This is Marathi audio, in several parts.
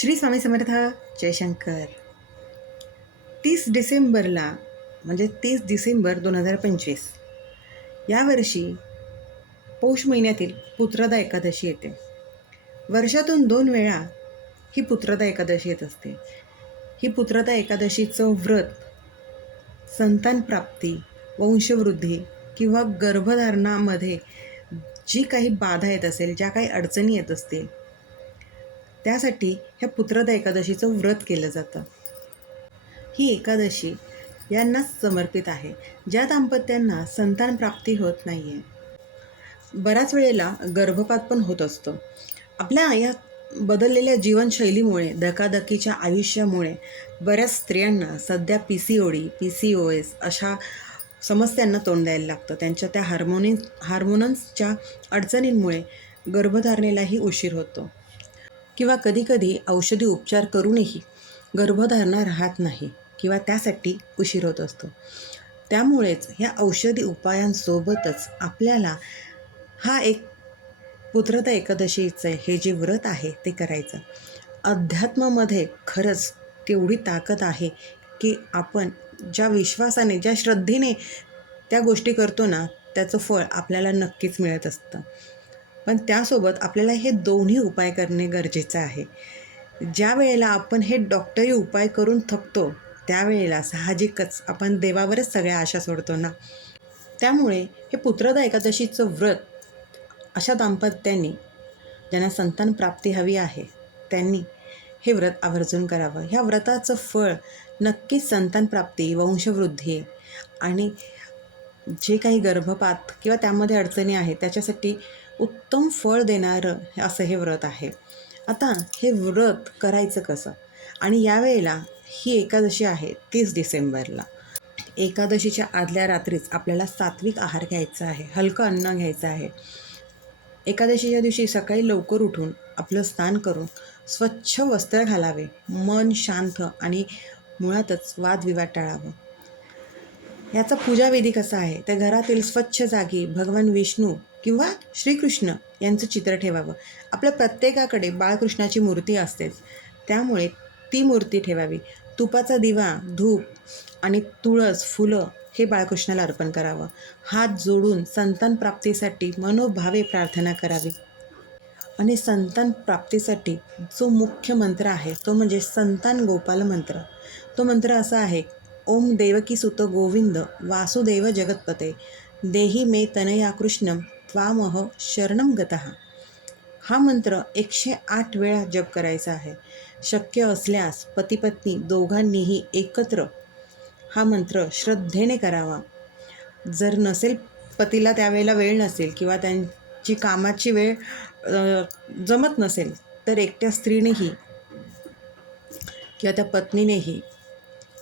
श्री स्वामी समर्थ. जयशंकर. 30 डिसेंबरला म्हणजे 30 डिसेंबर 2025 यावर्षी पौष महिन्यातील पुत्रदा एकादशी येते. वर्षातून 2 वेळा ही पुत्रदा एकादशी येत असते. ही पुत्रदा एकादशीचं व्रत संतान प्राप्ती, वंशवृद्धी किंवा गर्भधारणामध्ये जी काही बाधा येत असेल, ज्या काही अडचणी येत असतील, त्यासाठी ह्या पुत्रदा एकादशीचं व्रत केलं जातं. ही एकादशी यांनाच समर्पित आहे, ज्या दाम्पत्यांना संतान प्राप्ती होत नाही आहे. बऱ्याच वेळेला गर्भपात पण होत असतो. आपल्या या बदललेल्या जीवनशैलीमुळे, धकाधकीच्या आयुष्यामुळे बऱ्याच स्त्रियांना सध्या PCOS अशा समस्यांना तोंड द्यायला लागतं. त्यांच्या त्या हार्मोन्सच्या अडचणींमुळे गर्भधारणेलाही उशीर होतो किंवा कधीकधी औषधी उपचार करूनही गर्भधारणा राहत नाही किंवा त्यासाठी उशीर होत असतो. त्यामुळेच ह्या औषधी उपायांसोबतच आपल्याला हा एक पुत्रदा एकादशीचं हे जे व्रत आहे ते करायचं. अध्यात्मामध्ये खरंच तेवढी ताकद आहे की आपण ज्या विश्वासाने, ज्या श्रद्धेने त्या गोष्टी करतो ना, त्याचं फळ आपल्याला नक्कीच मिळत असतं. पण त्यासोबत आपल्याला हे दोन्ही उपाय करणे गरजेचं आहे. ज्या वेळेला आपण हे डॉक्टरी उपाय करून थकतो, त्यावेळेला साहजिकच आपण देवावरच सगळ्या आशा सोडतो ना. त्यामुळे हे पुत्रदा एकादशीचं व्रत अशा दाम्पत्यांनी, ज्यांना संतान प्राप्ती हवी आहे, त्यांनी हे व्रत आवर्जून करावं. ह्या व्रताचं फळ नक्कीच संतान प्राप्ती, वंशवृद्धी आणि जे काही गर्भपात किंवा त्यामध्ये अडचणी आहेत त्याच्यासाठी उत्तम फळ देणारं असं हे व्रत आहे. आता हे व्रत करायचं कसं? आणि यावेळेला ही एकादशी आहे 30 डिसेंबरला. एकादशीच्या आदल्या रात्रीच आपल्याला सात्विक आहार घ्यायचा आहे, हलकं अन्न घ्यायचं आहे. एकादशीच्या दिवशी सकाळी लवकर उठून आपलं स्नान करून स्वच्छ वस्त्र घालावे, मन शांत आणि मुळातच वादविवाद टाळावं. याचा पूजाविधी कसा आहे, त्या घरातील स्वच्छ जागी भगवान विष्णू किंवा श्रीकृष्ण यांचं चित्र ठेवावं. आपल्या प्रत्येकाकडे बाळकृष्णाची मूर्ती असतेच, त्यामुळे ती मूर्ती ठेवावी. तुपाचा दिवा, धूप आणि तुळस, फुलं हे बाळकृष्णाला अर्पण करावं. हात जोडून संतान प्राप्तीसाठी मनोभावे प्रार्थना करावी. आणि संतान प्राप्तीसाठी जो मुख्य मंत्र आहे तो म्हणजे संतान गोपाल मंत्र. तो मंत्र असा आहे: ओम देवकी सुत गोविंद वासुदेव जगतपते देही मे तनया कृष्णम त्वामह शरणम गतः. हा मंत्र 108 वेळा जप करायचा आहे. शक्य असल्यास पती-पत्नी दोघांनीही एकत्र हा मंत्र श्रद्धेने करावा. जर नसेल, पतीला त्यावेळेला वेळ नसेल किंवा त्यांची कामाची वेळ जमत नसेल, तर एकट्या स्त्रीनेही किंवा त्या पत्नीनेही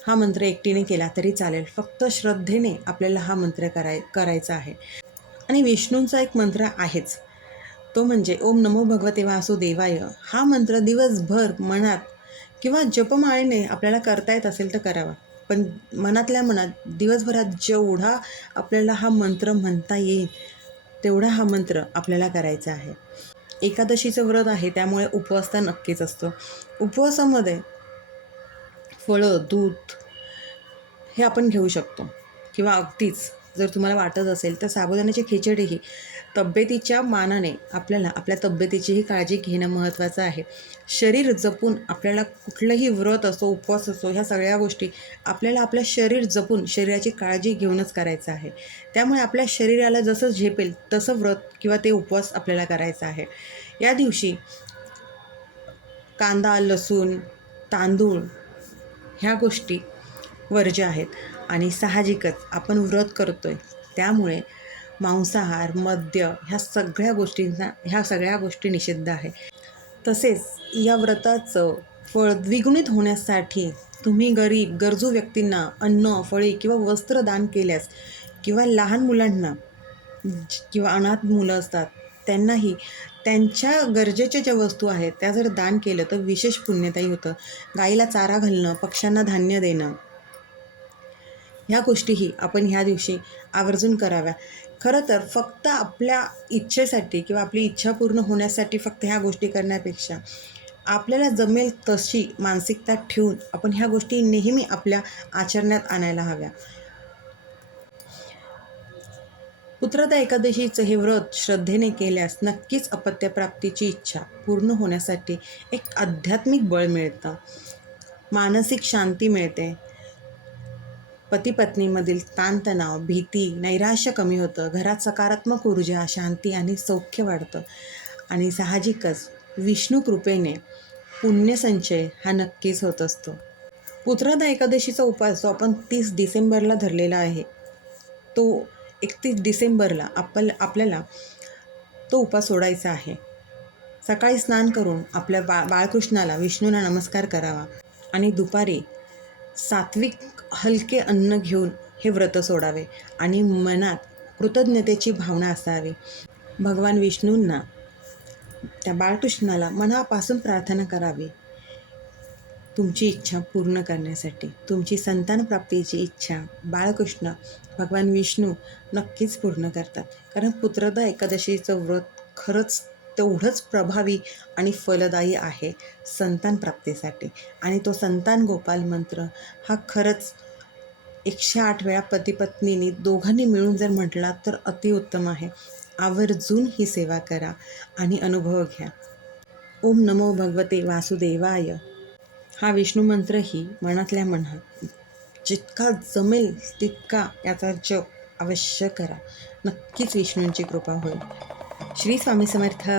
हा मंत्र एकटीने केला तरी चालेल. फक्त श्रद्धेने आपल्याला हा मंत्र करायचा आहे. आणि विष्णूंचा एक मंत्र आहेच, तो म्हणजे ओम नमो भगवते वासुदेवाय. हा मंत्र दिवसभर मनात किंवा जपमाळेने आपल्याला करता येत असेल तर करावा. पण मनातल्या मनात दिवसभरात जेवढा आपल्याला हा मंत्र म्हणता येईल तेवढा हा मंत्र आपल्याला करायचा आहे. एकादशीचं व्रत आहे, त्यामुळे उपवास तर नक्कीच असतो. उपवासामध्ये फळं, दूध हे आपण घेऊ शकतो किंवा अगदीच जर तुम्हाला वाटत असेल तर साबुदाण्याची खिचडीही. तब्येतीच्या मानाने आपल्याला आपल्या तब्येतीचीही काळजी घेणं महत्त्वाचं आहे. शरीर जपून आपल्याला कुठलंही व्रत असो, उपवास असो, ह्या सगळ्या गोष्टी आपल्याला आपलं शरीर जपून शरीराची काळजी घेऊनच करायचं आहे. त्यामुळे आपल्या शरीराला जसं झेपेल तसं व्रत किंवा ते उपवास आपल्याला करायचं आहे. या दिवशी कांदा, लसूण, तांदूळ ह्या गोष्टी वर्ज्य आहेत. आणि साहजिकच आपण व्रत करतोय, त्यामुळे मांसाहार, मद्य ह्या सगळ्या गोष्टी निषिद्ध आहे. तसेच या व्रताचं फळ द्विगुणित होण्यासाठी तुम्ही गरजू व्यक्तींना अन्न, फळे किंवा वस्त्र दान केल्यास, किंवा लहान मुलांना किंवा अनाथ मुलं असतात त्यांनाही त्यांच्या गरजेच्या ज्या वस्तू आहेत त्या जर दान केलं तर विशेष पुण्यदायी होतं. गाईला चारा घालणं, पक्ष्यांना धान्य देणं, ह्या गोष्टीही आपण ह्या दिवशी आवर्जून कराव्या. खरं तर फक्त आपल्या इच्छेसाठी किंवा आपली इच्छा पूर्ण होण्यासाठी फक्त ह्या गोष्टी करण्यापेक्षा आपल्याला जमेल तशी मानसिकता ठेवून आपण ह्या गोष्टी नेहमी आपल्या आचरणात आणायला हव्या. पुत्रदा एकादशीचं हे व्रत श्रद्धेने केल्यास नक्कीच अपत्यप्राप्तीची इच्छा पूर्ण होण्यासाठी एक आध्यात्मिक बळ मिळतं, मानसिक शांती मिळते, पती पत्नीमधील ताणतणाव, भीती, नैराश्य कमी होतं, घरात सकारात्मक ऊर्जा, शांती आणि सौख्य वाढतं. आणि साहजिकच विष्णू कृपेने पुण्यसंचय हा नक्कीच होत असतो. पुत्रदा एकादशीचा उपास जो आपण 30 डिसेंबरला धरलेला आहे, तो 31 डिसेंबरला आपल्याला तो उपास सोडायचा आहे. सकाळी स्नान करून आपल्या बाळकृष्णाला, विष्णूला नमस्कार करावा आणि दुपारी सात्विक हलके अन्न घेऊन हे व्रत सोडावे आणि मनात कृतज्ञतेची भावना असावी. भगवान विष्णूंना, त्या बाळकृष्णाला मनापासून प्रार्थना करावी तुमची इच्छा पूर्ण करण्यासाठी. तुमची संतानप्राप्तीची इच्छा बाळकृष्ण, भगवान विष्णू नक्कीच पूर्ण करतात. कारण पुत्रदा एकादशीचं व्रत खरंच तेवढंच प्रभावी आणि फलदायी आहे संतानप्राप्तीसाठी. आणि तो संतान गोपाल मंत्र हा खरंच 108 वेळा पती-पत्नींनी दोघांनी मिळून जर म्हटला तर अतिउत्तम आहे. आवर्जून ही सेवा करा आणि अनुभव घ्या. ओम नमो भगवते वासुदेवाय हा विष्णू मंत्रही मनातल्या मनात जितका जमेल तितका याचा जप अवश्य करा. नक्कीच विष्णूंची कृपा होईल. श्री स्वामी समर्थ.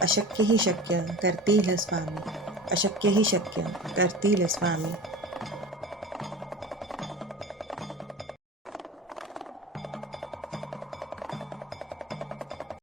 अशक्य ही शक्य करतील स्वामी, अशक्य ही शक्य करतील स्वामी.